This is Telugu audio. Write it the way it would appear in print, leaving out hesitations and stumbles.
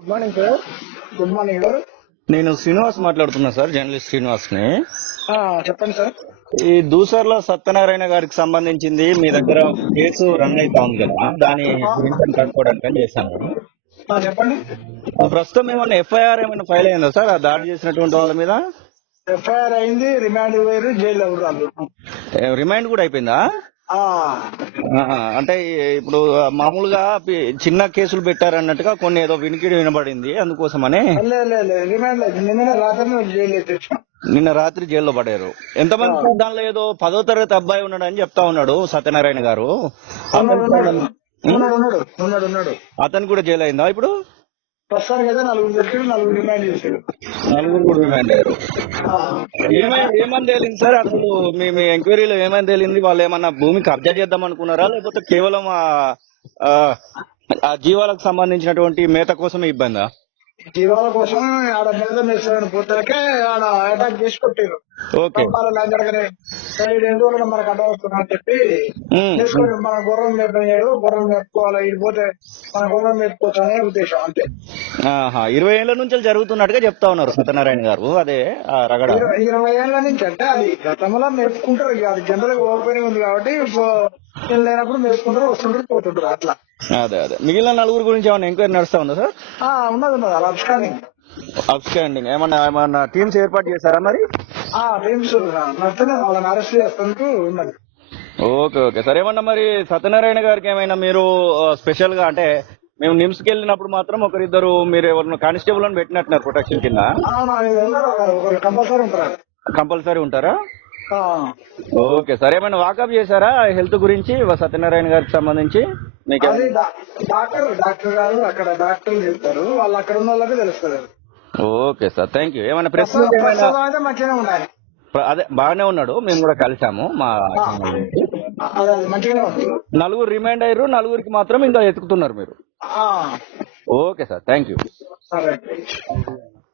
Good morning sir. Good morning sir. నేను శ్రీనివాస్ మాట్లాడుతున్నా సార్, జర్నలిస్ట్ శ్రీనివాస్ ని. చెప్పండి సార్. ఈ దూసర్ల సత్యనారాయణ గారికి సంబంధించింది మీ దగ్గర కేసు రన్ అవుతా ఉంది కదా, దాని గురించి కనుక్కోవడానికి అని చేశాను. చెప్పండి. ప్రస్తుతం ఏమన్నా ఎఫ్ఐఆర్ ఏమైనా ఫైల్ అయిందా సార్ ఆ దాడి చేసినటువంటి వాళ్ళ మీద? ఎఫ్ఐఆర్ అయింది, రిమాండ్ వేరు, జైలు ఎవరు. రిమైండ్ కూడా అయిపోయిందా? అంటే ఇప్పుడు మామూలుగా చిన్న కేసులు పెట్టారన్నట్టుగా కొన్ని ఏదో వినికిడి వినబడింది, అందుకోసమని. రిమాండ్ నిన్న రాత్రి జైల్లో పడారు. ఎంతమంది దానిలో ఏదో 10వ తరగతి అబ్బాయి ఉన్నాడు అని చెప్తా ఉన్నాడు సత్యనారాయణ గారు. అతను కూడా జైలు అయిందా ఇప్పుడు? ప్రస్తుతానికి అయితే 4 పెట్టారు, 4 రిమాండ్ చేశారు. 4 కూడా రిమాండ్ అయ్యారు. ఏమని తేలింది సార్ అసలు మీ ఎంక్వైరీలో ఏమని తేలింది? వాళ్ళు ఏమన్నా భూమి కబ్జా చేద్దాం అనుకున్నారా, లేకపోతే కేవలం ఆ జీవాలకు సంబంధించినటువంటి మేత కోసమే ఇబ్బందా? జీవాల కోసం ఆడ మీద మేసాలని పోతాకే ఆడ అటాక్ చేసి కొట్టారు. మనకు అడ్డ వస్తున్నా అని చెప్పి చేసుకొని మన గుర్రం మేపయ్యాడు, గుర్రం మేపుకోవాలి, ఇడిపోతే మన గుర్రం మేపుకోవచ్చు అనే ఉద్దేశం అంతే. 20 ఏళ్ల నుంచి జరుగుతున్నట్టుగా చెప్తా ఉన్నారు సత్యనారాయణ గారు. అదే రగడ 20 ఏళ్ల నుంచి అంటే అది గతంలో మేపుకుంటారు, అది జనరల్ ఓపెనింగ్ ఉంది కాబట్టి లేనప్పుడు మేపుకుంటారు, వస్తుంటారు, పోతుంటారు అట్లా. అదే మిగిలిన 4 గురించి ఏమన్నా ఎంక్వైరీ నడుస్తా ఉందా సార్? ఉన్నది అలా అబ్స్టాండింగ్ ఏమన్నా టీమ్స్ ఏర్పాటు చేశారా మరి? టీమ్స్ వాళ్ళని అరెస్ట్ చేస్తానికి ఉన్నది. Okay sir. ఏమన్నా మరి సత్యనారాయణ గారికి ఏమైనా మీరు స్పెషల్ గా, అంటే మేము నిమ్స్ కి వెళ్ళినప్పుడు మాత్రం ఒకరిద్దరు మీరు ఎవరు కానిస్టేబుల్ అని పెట్టినట్టున్నారు ప్రొటెక్షన్ కింద. కంపల్సరీ ఉంటారా? Okay sir. ఏమైనా వాకప్ చేశారా హెల్త్ గురించి సత్యనారాయణ గారికి సంబంధించి? మీకు డాక్టర్ గారు అక్కడ డాక్టర్లు చెప్తారు, వాళ్ళు అక్కడ ఉన్న వాళ్ళకి తెలుస్తారు. Okay sir, thank you. ఏమైనా ప్రశ్న? మంచిగానే ఉన్నాయి. అదే బాగానే ఉన్నాడు, మేము కూడా కలిసాము. మా 4 రిమైండ్ అయ్యారు, 4కి మాత్రం ఇంకా ఎతుకుతున్నారు మీరు. Okay sir, thank you.